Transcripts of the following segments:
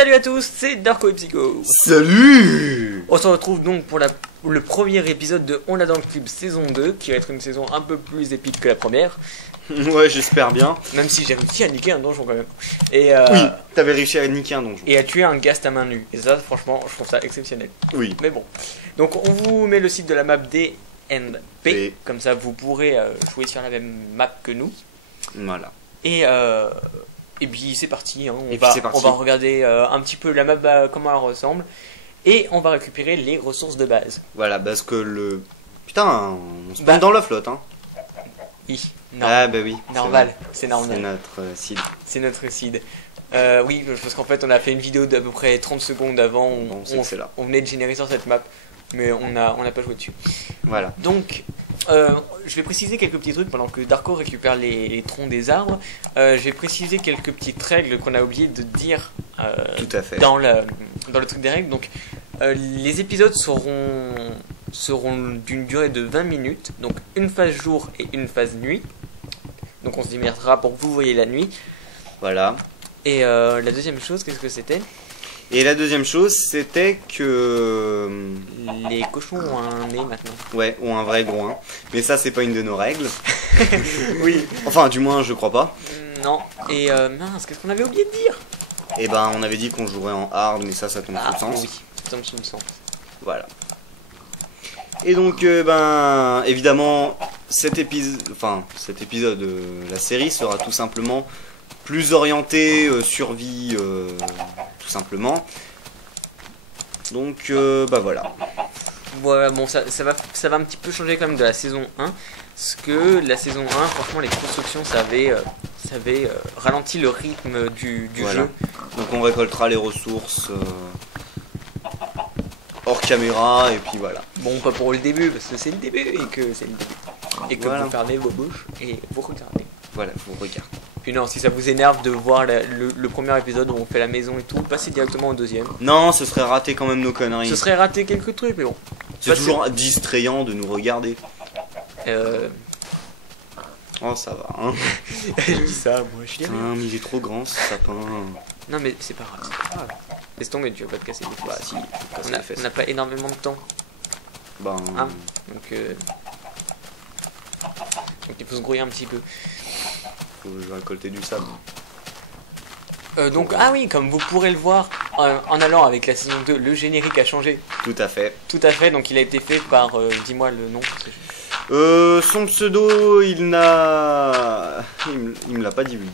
Salut à tous, c'est Darko et Psycho. Salut. On se retrouve donc pour le premier épisode de On l'a dans le clip saison 2, qui va être une saison un peu plus épique que la première. Ouais, j'espère bien. Même si j'ai réussi à niquer un donjon quand même. Et oui, t'avais réussi à niquer un donjon. Et à tuer un ghast à main nue. Et ça, franchement, je trouve ça exceptionnel. Oui. Mais bon. Donc on vous met le site de la map DNP. Comme ça, vous pourrez jouer sur la même map que nous. Voilà. Et puis c'est parti, hein. On on va regarder un petit peu la map, comment elle ressemble. Et on va récupérer les ressources de base. Voilà, parce que le... Putain, on se prend dans la flotte, hein. Oui, non. Ah bah oui. Normal, c'est normal. C'est notre seed. C'est notre seed. Oui, parce qu'en fait on a fait une vidéo d'à peu près 30 secondes avant où on venait de générer sur cette map. Mais on n'a pas joué dessus. Voilà. Donc, je vais préciser quelques petits trucs pendant que Darko récupère les troncs des arbres. Je vais préciser quelques petites règles qu'on a oublié de dire tout à fait. Dans le truc des règles. Donc, les épisodes seront d'une durée de 20 minutes. Donc, une phase jour et une phase nuit. Donc, on se démerdera pour que vous voyez la nuit. Voilà. Et la deuxième chose, qu'est-ce que c'était ? Et la deuxième chose, c'était que... Les cochons ont un nez maintenant. Ouais, ont un vrai groin. Mais ça, c'est pas une de nos règles. Oui. Enfin, du moins, je crois pas. Non. Et mince, qu'est-ce qu'on avait oublié de dire ? Eh ben, on avait dit qu'on jouerait en hard, mais ça tombe sous le sens. Oui, ça tombe sous le sens. Voilà. Et donc, ben, évidemment, cet épisode, la série sera tout simplement plus orienté survie, tout simplement. Donc bah voilà. Voilà, bon, ça va un petit peu changer quand même de la saison 1, parce que la saison 1, franchement, les constructions, ça avait ralenti le rythme du voilà. jeu. Donc on récoltera les ressources hors caméra, et puis voilà. Bon, pas pour le début, parce que c'est le début, et que c'est le début. Et que voilà. vous fermez vos bouches, et vous regardez. Voilà, vous regardez. Puis non, si ça vous énerve de voir le premier épisode où on fait la maison et tout, passez directement au deuxième. Non, ce serait rater quand même nos conneries. Ce serait rater quelques trucs, mais bon. C'est toujours distrayant de nous regarder. Oh, ça va, hein. Je dis ça, moi, je suis putain, mais il est trop grand, ce sapin. Non, mais c'est pas grave. Laisse tomber, tu vas pas te casser les fesses. Bah, si, on n'a pas énormément de temps. Ben... Hein, donc il faut se grouiller un petit peu. Faut que je récolter du sable. Donc, ah oui, comme vous pourrez le voir en allant avec la saison 2, le générique a changé. Tout à fait. Tout à fait, donc il a été fait par, dis-moi le nom. Son pseudo, il me l'a pas divulgué.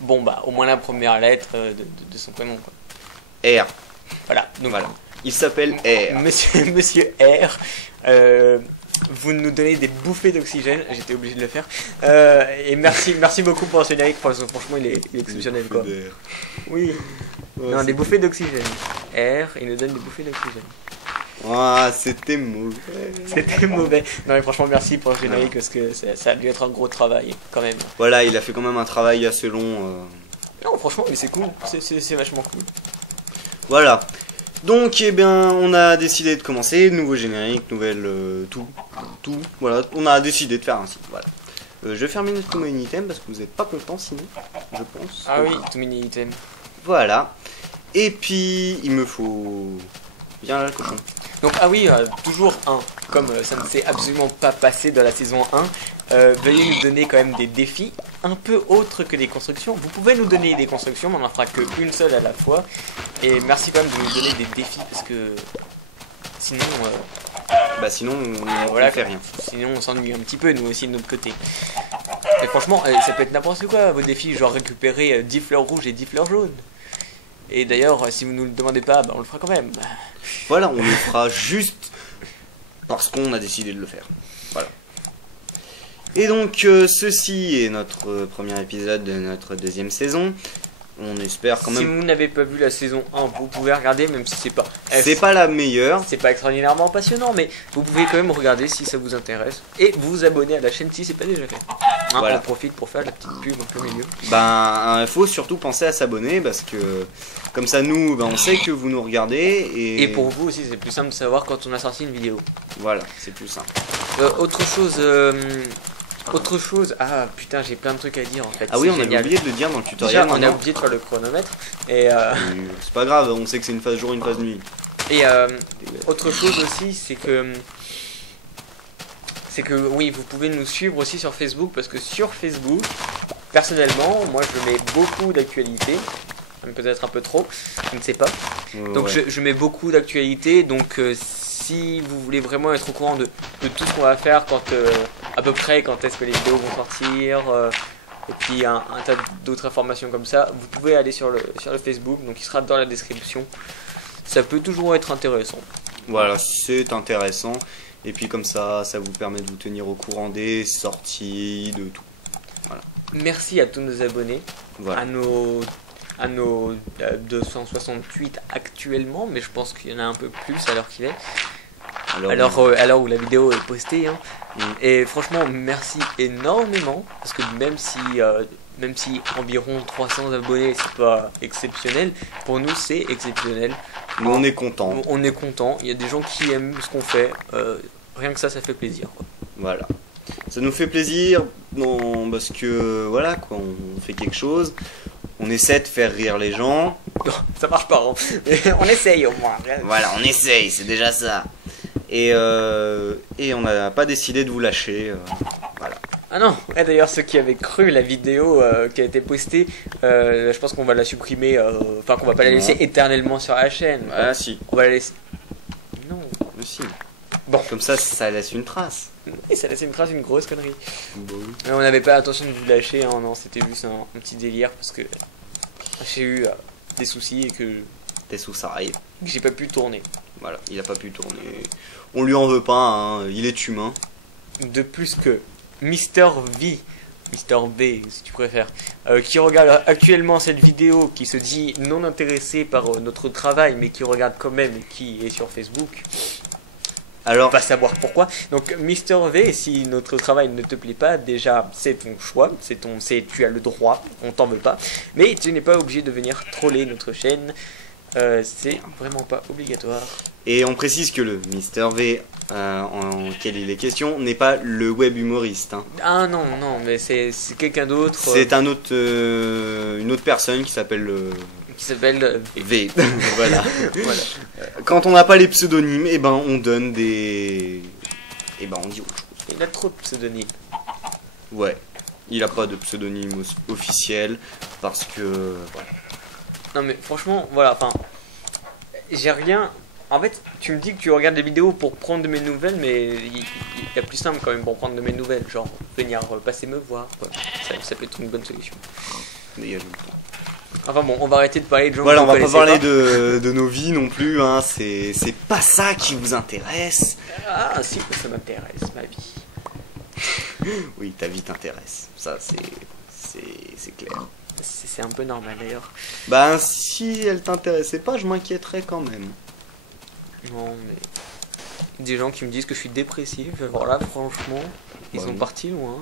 Bon bah, au moins la première lettre de son prénom, quoi. R. Voilà, donc voilà. Il s'appelle R. Monsieur R. Vous nous donnez des bouffées d'oxygène, j'étais obligé de le faire. Et merci beaucoup pour ce générique, franchement il est exceptionnel, quoi. Oui. Ouais, non, des bouffées d'oxygène. R, il nous donne des bouffées d'oxygène. Ah, c'était mauvais. C'était mauvais. Non mais franchement merci pour le générique, parce que ça a dû être un gros travail quand même. Voilà, il a fait quand même un travail assez long. Non franchement, mais c'est cool, c'est vachement cool. Voilà. Donc, eh bien, on a décidé de commencer, nouveau générique, nouvelle tout, voilà, on a décidé de faire ainsi, voilà. Je vais fermer notre tout many item parce que vous n'êtes pas content sinon, je pense. Ah oui, tout many item. Voilà. Et puis, il me faut bien là le cochon. Donc, ah oui, toujours un, comme ça ne s'est absolument pas passé dans la saison 1, veuillez nous donner quand même des défis un peu autres que des constructions. Vous pouvez nous donner des constructions, mais on n'en fera qu'une seule à la fois. Et merci quand même de nous donner des défis, parce que sinon... bah sinon, on voilà, fait rien. Sinon, on s'ennuie un petit peu, nous aussi, de notre côté. Mais franchement, ça peut être n'importe quoi, vos défis, genre récupérer 10 fleurs rouges et 10 fleurs jaunes. Et d'ailleurs, si vous nous le demandez pas, bah, on le fera quand même. Voilà, on le fera juste parce qu'on a décidé de le faire. Voilà. Et donc, ceci est notre premier épisode de notre deuxième saison. On espère quand même... Si vous n'avez pas vu la saison 1, vous pouvez regarder, même si c'est pas... c'est pas la meilleure. C'est pas extraordinairement passionnant, mais vous pouvez quand même regarder si ça vous intéresse. Et vous abonner à la chaîne si c'est pas déjà fait. Hein, voilà. On profite pour faire la petite pub un peu milieu. Ben, il faut surtout penser à s'abonner, parce que... Comme ça, nous, ben, on sait que vous nous regardez. Et pour vous aussi, c'est plus simple de savoir quand on a sorti une vidéo. Voilà, c'est plus simple. Autre chose... Autre chose, ah putain, j'ai plein de trucs à dire en fait. Ah oui, c'est on avait génial. oublié de le dire dans le tutoriel. Déjà, on a maintenant. oublié de faire le chronomètre. Et, C'est pas grave, on sait que c'est une phase jour, une phase nuit. et autre chose aussi, c'est que oui, vous pouvez nous suivre aussi sur Facebook parce que sur Facebook, personnellement, moi je mets beaucoup d'actualités, peut-être un peu trop, je ne sais pas. Donc Ouais. je mets beaucoup d'actualités, donc si vous voulez vraiment être au courant de tout ce qu'on va faire, à peu près quand est-ce que les vidéos vont sortir, et puis un tas d'autres informations comme ça, vous pouvez aller sur le Facebook, donc il sera dans la description. Ça peut toujours être intéressant. Voilà, c'est intéressant. Et puis comme ça vous permet de vous tenir au courant des sorties, de tout. Merci à tous nos abonnés, Voilà. à nos 268 actuellement, mais je pense qu'il y en a un peu plus à l'heure qu'il est. À l'heure où la vidéo est postée. Hein. Et franchement, merci énormément, parce que même si environ 300 abonnés, c'est pas exceptionnel, pour nous c'est exceptionnel. nous on est contents. On est content. Il y a des gens qui aiment ce qu'on fait. Rien que ça fait plaisir. Quoi. Voilà. Ça nous fait plaisir, non, parce que voilà quoi, on fait quelque chose. On essaie de faire rire les gens. Ça marche pas, hein. On essaye au moins. Voilà, on essaye, c'est déjà ça. Et on n'a pas décidé de vous lâcher. Voilà. Ah non, et d'ailleurs ceux qui avaient cru la vidéo qui a été postée, je pense qu'on va la supprimer, enfin qu'on va pas la laisser éternellement sur la chaîne. Ah si, On va la laisser... Non. mais si. Bon. Comme ça laisse une trace. Et ça laissait une trace, une grosse connerie. Bon. Mais on n'avait pas l'intention de vous lâcher, hein, non, c'était juste un petit délire parce que j'ai eu des soucis et que Tes sous ça arrive. j'ai pas pu tourner. Voilà, il a pas pu tourner. On lui en veut pas, hein, il est humain. De plus que Mister V, Mister V si tu préfères, qui regarde actuellement cette vidéo, qui se dit non intéressé par notre travail, mais qui regarde quand même et qui est sur Facebook. Alors, Pas savoir pourquoi. Donc Mister V, si notre travail ne te plaît pas, déjà c'est ton choix, tu as le droit, on t'en veut pas. Mais tu n'es pas obligé de venir troller notre chaîne. C'est vraiment pas obligatoire. et on précise que le Mister V en quel il est question n'est pas le web humoriste. Hein. Ah non, non, mais c'est quelqu'un d'autre. C'est une autre personne qui s'appelle Qui s'appelle V. Voilà. Voilà. Quand on n'a pas les pseudonymes, et ben on donne des. Et ben on dit autre chose. Il a trop de pseudonymes. Ouais. Il a pas de pseudonyme officiel parce que voilà. Non mais franchement, voilà, enfin, j'ai rien. En fait, tu me dis que tu regardes des vidéos pour prendre de mes nouvelles, mais il y a plus simple quand même pour prendre de mes nouvelles, genre venir passer me voir, quoi. Ça peut être une bonne solution. Dégage. Enfin bon, on va arrêter de parler de gens Voilà, que on vous va pas connaissez parler de nos vies non plus, hein. C'est pas ça qui vous intéresse. Ah si, ça m'intéresse, ma vie. Oui, ta vie t'intéresse. Ça, c'est clair. C'est un peu normal d'ailleurs. Ben, si elle t'intéressait pas, je m'inquiéterais quand même. Non mais... Des gens qui me disent que je suis dépressif, alors là franchement, ils Ouais. sont partis loin.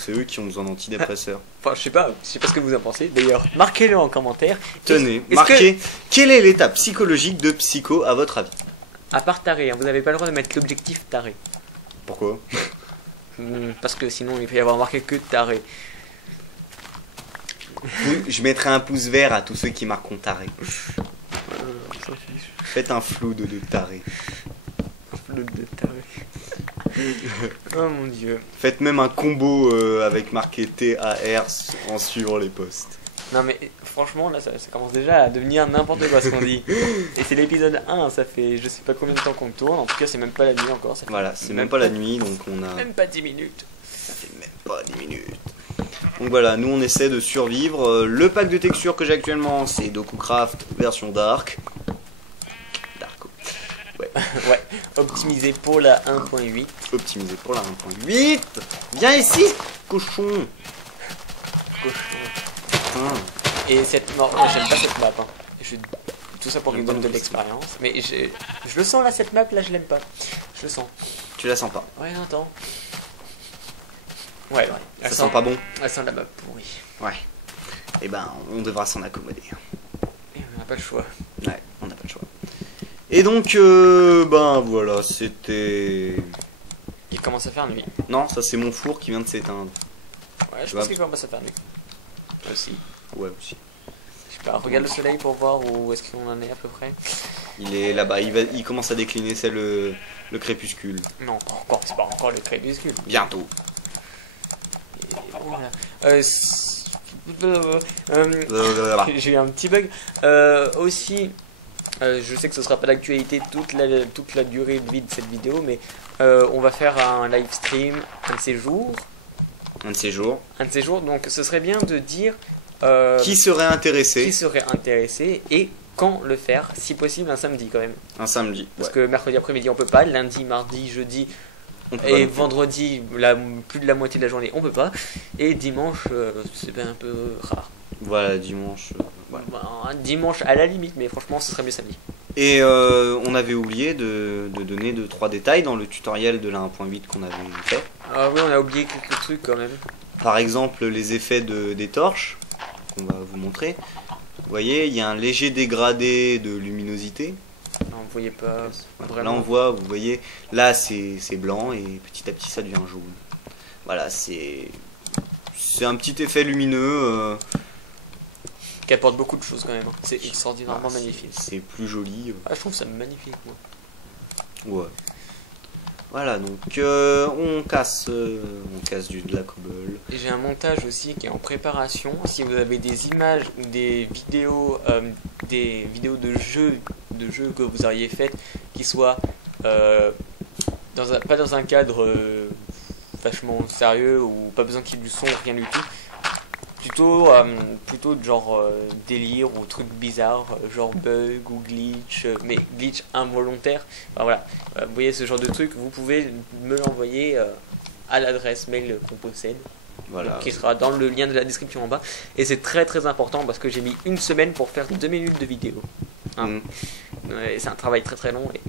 C'est eux qui ont besoin d'antidépresseurs. Enfin, je sais pas ce que vous en pensez. D'ailleurs, marquez-le en commentaire. Tenez, Est-ce marquez quel est l'état psychologique de Psycho à votre avis. À part taré, hein, vous n'avez pas le droit de mettre l'objectif taré. Pourquoi? Parce que sinon il peut y avoir marqué que taré. Je mettrai un pouce vert à tous ceux qui marqueront taré. Faites un flou de taré. Le de taré. Oh mon dieu. Faites même un combo avec marqué TAR en suivant les posts. Non mais franchement là ça commence déjà à devenir n'importe quoi ce qu'on dit. Et c'est l'épisode 1, ça fait je sais pas combien de temps qu'on tourne. En tout cas c'est même pas la nuit encore. Ça fait Voilà, c'est même pas la nuit, donc on a... Même pas 10 minutes. Ça fait même pas 10 minutes. Donc voilà, nous on essaie de survivre. Le pack de textures que j'ai actuellement, c'est DokuCraft version Dark. Darko. Ouais. Ouais, optimisé pour la 1.8. Optimisé pour la 1.8. Viens ici, cochon. Putain. Et cette... Non, moi, j'aime pas cette map. Hein. Tout ça pour J'aime qu'il pas donne de non plus. l'expérience. Mais je le sens là, cette map là, je l'aime pas. Je le sens. Tu la sens pas. Ouais, attends. Ouais, ouais. Ça sent pas bon. Elle sent la map pourrie. Ouais. Et ben, on devra s'en accommoder. Et on n'a pas le choix. Ouais, on n'a pas le choix. Et donc, ben voilà, c'était... Et commence à faire nuit. Non, ça c'est mon four qui vient de s'éteindre. Ouais, je pense qu'il commence à faire nuit. Aussi. Ouais, aussi. Je sais pas, regarde le soleil pour voir où est-ce qu'on en est à peu près. Il est là-bas, il commence à décliner, c'est le crépuscule. Non, pas encore, c'est pas encore le crépuscule. Bientôt. Et voilà. J'ai eu un petit bug. Aussi, je sais que ce sera pas d'actualité toute la durée de vie de cette vidéo, mais on va faire un live stream un de ces jours. Un de ces jours. Un de ces jours, donc ce serait bien de dire Qui serait intéressé qui serait intéressé et quand le faire, si possible un samedi quand même. un samedi. Parce Ouais. que mercredi après-midi on peut pas, lundi, mardi, jeudi On peut et pas non plus. vendredi plus de la moitié de la journée on peut pas. Et dimanche c'est bien un peu rare. Voilà, dimanche. Voilà. Un dimanche à la limite, mais franchement ce serait mieux samedi. Et on avait oublié de donner 2-3 détails dans le tutoriel de la 1.8 qu'on avait fait. Ah oui, on a oublié quelques trucs quand même. Par exemple, les effets des torches, qu'on va vous montrer. Vous voyez, il y a un léger dégradé de luminosité. Non, vous voyez pas Voilà, vraiment. là on voit, vous voyez, là c'est blanc et petit à petit ça devient jaune. Voilà, c'est un petit effet lumineux. Qui apporte beaucoup de choses quand même. Hein. C'est extraordinairement Voilà, magnifique. C'est plus joli. Ah, je trouve ça magnifique moi. Ouais. Voilà, donc on casse de la cobble. Et j'ai un montage aussi qui est en préparation. Si vous avez des images ou des vidéos de jeux que vous auriez faites qui soient pas dans un cadre vachement sérieux ou pas besoin qu'il y ait du son, rien du tout. Plutôt de genre délire ou trucs bizarres, genre bug ou glitch, mais glitch involontaire. Enfin, voilà, vous voyez ce genre de truc, vous pouvez me l'envoyer à l'adresse mail qu'on possède, Voilà. donc, qui sera dans le lien de la description en bas. Et c'est très très important parce que j'ai mis une semaine pour faire 2 minutes de vidéo. Hein. Mm. Ouais, c'est un travail très très long. Et,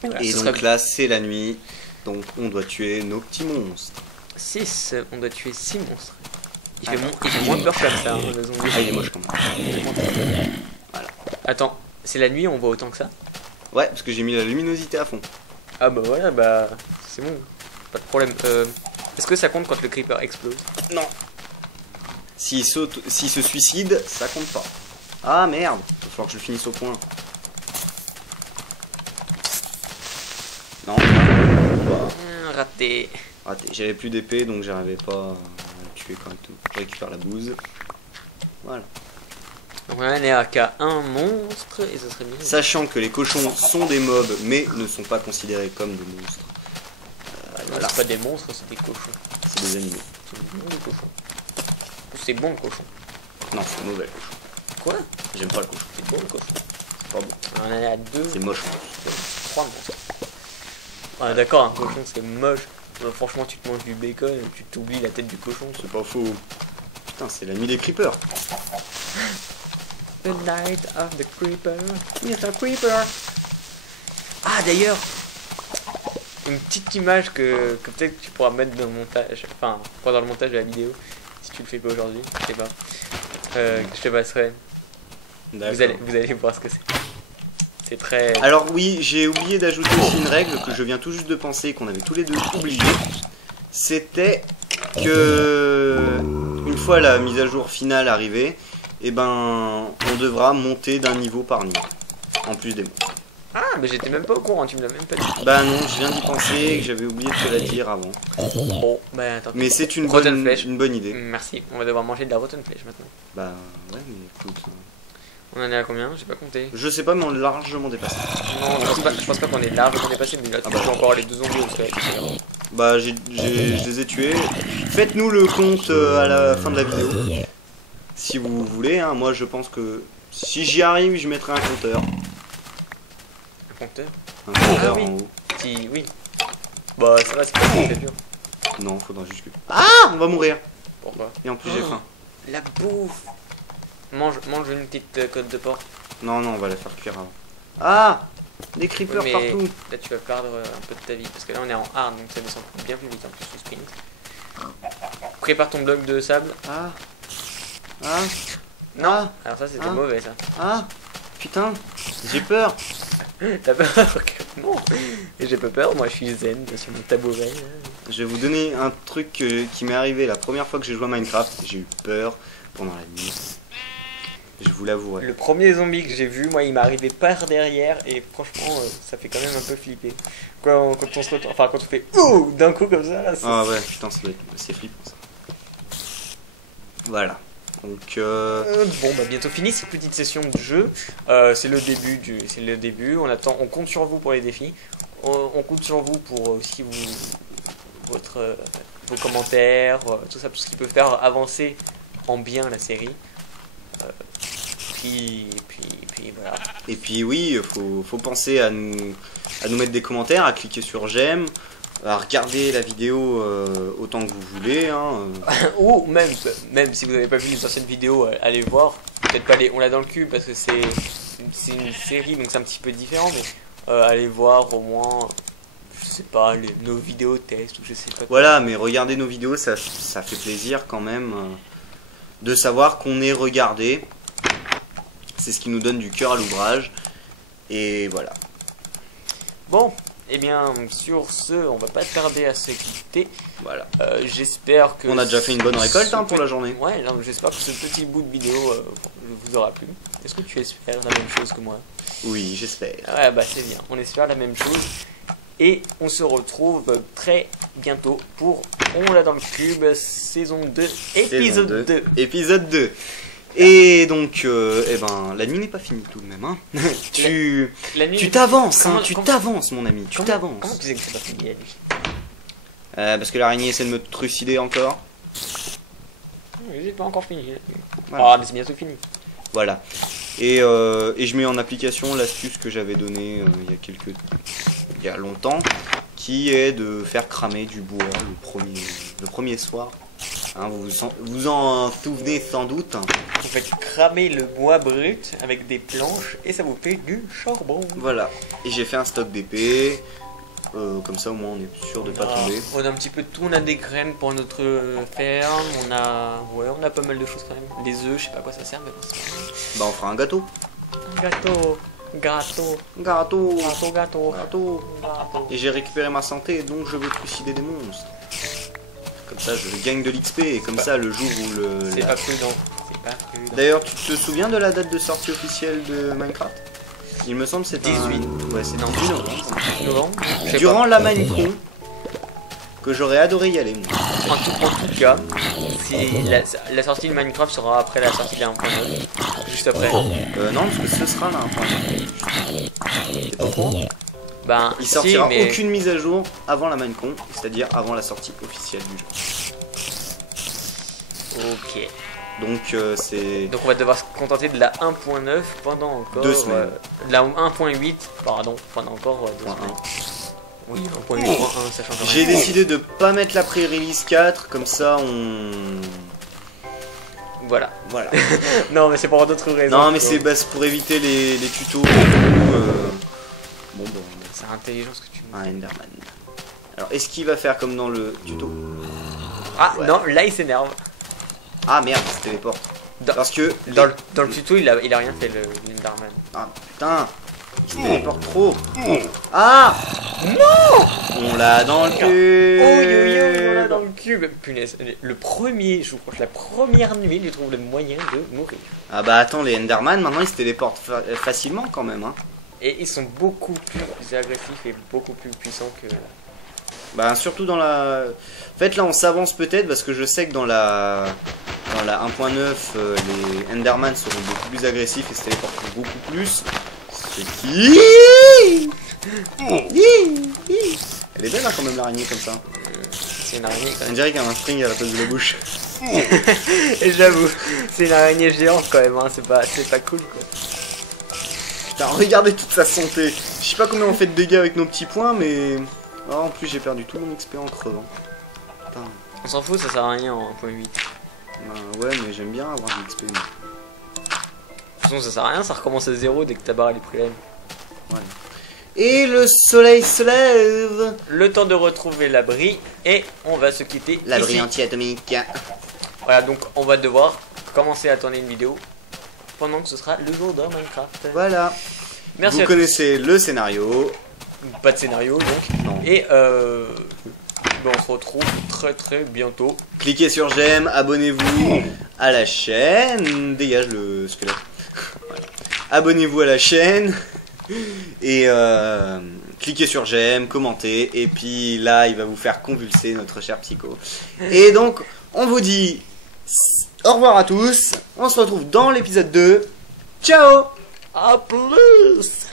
voilà, Et ce donc serait là c'est la nuit, donc on doit tuer nos petits monstres. 6, on doit tuer 6 monstres. Il fait moins peur comme ça, hein, le zombie. Ah il est moche quand même. Voilà. Attends, c'est la nuit, on voit autant que ça? Ouais, parce que j'ai mis la luminosité à fond. Ah bah voilà, bah c'est bon, pas de problème. Est-ce que ça compte quand le creeper explose? Non. S'il se suicide, ça compte pas. Ah merde, il va falloir que je le finisse au point. Non. Bah, Raté. raté. J'avais plus d'épée donc j'arrivais pas à le tuer quand même tout. Je récupère la bouse. Voilà. Donc on est à qu'à un monstre et ce serait bien. Sachant que les cochons sont des mobs mais ne sont pas considérés comme des monstres. Voilà. C'est pas des monstres, c'est des cochons. C'est des animaux. C'est bon les cochons. C'est bon le cochon. Non, c'est mauvais le cochon. Quoi? J'aime pas le cochon. C'est bon le cochon. C'est pas bon. On en est à 2, C'est moche. 3 monstres. Ouais, d'accord, un cochon c'est moche. Franchement, tu te manges du bacon, tu t'oublies la tête du cochon. C'est pas faux. Putain, c'est la nuit des creepers. The night of the creeper. It's a creeper. Ah d'ailleurs, une petite image que peut-être tu pourras mettre dans le montage, enfin pendant le montage de la vidéo, si tu le fais pas aujourd'hui, je sais pas. Que je te passerai. Vous allez voir ce que c'est. C'est très. Alors oui, j'ai oublié d'ajouter aussi une règle que je viens tout juste de penser, qu'on avait tous les deux oublié. C'était que une fois la mise à jour finale arrivée, et ben on devra monter d'un niveau par niveau. En plus des monstres. Ah mais j'étais même pas au courant, tu me l'as même pas dit. Bah non, je viens d'y penser et que j'avais oublié de te la dire avant. Bon, bah attends. Mais c'est une Rotten Flesh. bonne idée. Merci, on va devoir manger de la rotten flesh maintenant. Bah ouais, mais écoute. On en est à combien? J'ai pas compté. Je sais pas, mais on est largement dépassé. Non, je pense pas qu'on est largement dépassé, mais là tu peux encore les deux zombies au sol. Bah je les ai tués. Faites-nous le compte à la fin de la vidéo. Si vous voulez, hein. Moi je pense que si j'y arrive, je mettrai un compteur. Un compteur? Un compteur Ah oui. en haut. Si, oui. Bah ça va, c'est pas très dur. Non, faudra juste que... Ah, on va mourir. Pourquoi? Et en plus j'ai faim. La bouffe. Mange une petite côte de porc. Non, non, on va la faire cuire avant. Ah, des creepers Oui, mais partout. là tu vas perdre un peu de ta vie. Parce que là on est en hard, donc ça descend bien plus vite en plus le sprint. Prépare ton bloc de sable. Ah. Ah. Non. Ah. Alors ça c'était Ah. mauvais ça. Ah. Putain, j'ai peur. T'as peur? Non. Et j'ai pas peur, moi je suis zen sur mon tabouret. Je vais vous donner un truc qui m'est arrivé la première fois que j'ai joué à Minecraft. J'ai eu peur pendant la nuit. Je vous l'avouerai. Le premier zombie que j'ai vu, moi il m'est arrivé par derrière et franchement ça fait quand même un peu flipper. Quand on se retrouve, enfin quand on fait ouh d'un coup comme ça. Ah ouais, putain, c'est flippant ça. Voilà. Donc bon bah bientôt fini cette petite session de jeu. C'est le début. On attend, on compte sur vous pour les défis. On compte sur vous pour aussi vos commentaires, tout ça, tout ce qui peut faire avancer en bien la série. Puis voilà. Et puis oui, faut penser à nous mettre des commentaires, à cliquer sur j'aime, à regarder la vidéo autant que vous voulez. Hein. Ou même si vous n'avez pas vu les anciennes vidéos, allez voir. Peut-être pas on l'a dans le cul parce que c'est une série donc c'est un petit peu différent, mais allez voir au moins, je sais pas, nos vidéos tests ou je sais pas. Voilà, mais regardez nos vidéos, ça fait plaisir quand même de savoir qu'on est regardé. C'est ce qui nous donne du cœur à l'ouvrage. Et voilà. Bon, et bien sur ce, on va pas tarder à se quitter. Voilà. J'espère que... On a déjà fait une bonne récolte pour la journée. Ouais, j'espère que ce petit bout de vidéo vous aura plu. Est-ce que tu espères la même chose que moi? Oui, j'espère. Ouais, bah c'est bien. On espère la même chose. Et on se retrouve très bientôt pour On l'a dans le cube, saison 2, épisode 2. Épisode 2. Et donc, eh ben, la nuit n'est pas finie tout de même. Hein. Tu t'avances, hein, tu t'avances, mon ami. Tu t'avances. Comment tu sais que c'est pas fini la nuit? Parce que l'araignée essaie de me trucider encore. J'ai pas encore fini. Voilà. Ah, mais c'est bientôt fini. Voilà. Et je mets en application l'astuce que j'avais donnée il y a longtemps, qui est de faire cramer du bois le premier soir. Hein, vous en souvenez sans doute. Vous faites cramer le bois brut avec des planches et ça vous fait du charbon. Voilà. Et j'ai fait un stock d'épée. Comme ça au moins on est sûr de pas tomber. On a un petit peu de tout, on a des graines pour notre ferme, on a pas mal de choses quand même. Les œufs, je sais pas à quoi ça sert, mais bon, c'est pas grave. Bah on fera un gâteau. Gâteau. Et j'ai récupéré ma santé, donc je veux trucider des monstres. Comme ça je gagne de l'XP et comme ça le jour où le... C'est pas prudent. D'ailleurs tu te souviens de la date de sortie officielle de Minecraft? Il me semble que c'était 18. Ouais, c'est 18 novembre. Durant la Minecon, que j'aurais adoré y aller moi. En tout cas, la sortie de Minecraft sera après la sortie de la 1.9. Juste après. Non, parce que ce sera là. T'es pas au courant? Ben, il sortira mais... aucune mise à jour avant la Minecon, c'est-à-dire avant la sortie officielle du jeu. Ok. Donc Donc on va devoir se contenter de la 1.9 pendant encore 2 semaines. La 1.8, pardon, pendant encore 2 semaines. Oui, 1.8.1, ça change rien. J'ai décidé de pas mettre la pré-release 4, comme ça on... Voilà. Non mais c'est pour d'autres raisons. Non mais c'est pour éviter les tutos. Bon. C'est intelligent ce que tu me dis. Un Enderman. Alors est-ce qu'il va faire comme dans le tuto? Ah ouais. Non, là il s'énerve. Ah merde, il se téléporte. Parce que dans le tuto il a rien fait l'Enderman. Ah putain, il se téléporte trop. Ah non, on l'a dans le cul. On l'a dans le cul. Punaise, la première nuit il trouve le moyen de mourir. Ah bah attends, les Enderman maintenant ils se téléportent facilement quand même hein. Et ils sont beaucoup plus agressifs et beaucoup plus puissants que... Bah surtout dans la... En fait là on s'avance peut-être parce que je sais que dans la 1.9 les Enderman seront beaucoup plus agressifs et se téléporteront beaucoup plus. Ce qui... Elle est belle hein, quand même l'araignée comme ça. C'est une araignée quand même. On dirait qu'il y a un string à la place de la bouche. J'avoue, c'est une araignée géante quand même, hein. C'est pas cool quoi. Putain, regardez toute sa santé. Je sais pas combien on fait de dégâts avec nos petits points mais... Oh, en plus j'ai perdu tout mon XP en crevant. Putain. On s'en fout, ça sert à rien en 1.8. Ouais mais j'aime bien avoir de l'XP. De toute façon ça sert à rien, ça recommence à 0 dès que ta barre elle est pleine. Ouais. Et le soleil se lève. Le temps de retrouver l'abri et on va se quitter L'abri ici. anti-atomique. Voilà, donc on va devoir commencer à tourner une vidéo pendant que ce sera le jour de Minecraft. Voilà. Merci Vous à connaissez le scénario. pas de scénario donc. Non. Et on se retrouve très bientôt. Cliquez sur j'aime, abonnez-vous à la chaîne. Dégage le squelette. Voilà. Abonnez-vous à la chaîne. Et cliquez sur j'aime, commentez. Et puis là, il va vous faire convulser notre cher Psycho. Et donc, on vous dit au revoir à tous. On se retrouve dans l'épisode 2. Ciao! À plus!